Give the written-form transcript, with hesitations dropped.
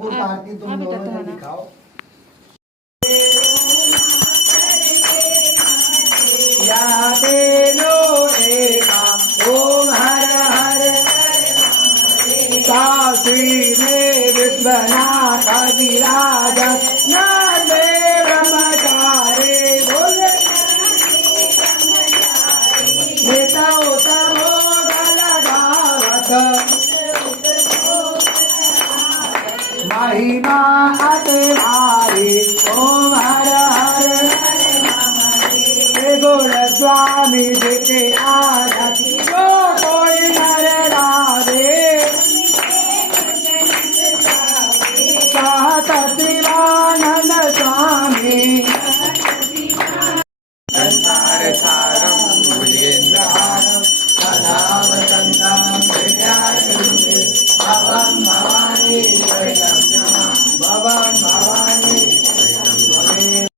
कपूर का आरती तुम दोनों जन दिखाओ। या तेनो रेखा ओम हर हर काशी में विश्वनाथ विराज नंदे ब्रह्मचारी बोले नेता तमो गल गावत महिमा अति भारी ओम हर हर गुण स्वामी जी के आदत जो कोई नर राधे कहत शिवानंद स्वामी संसार सारम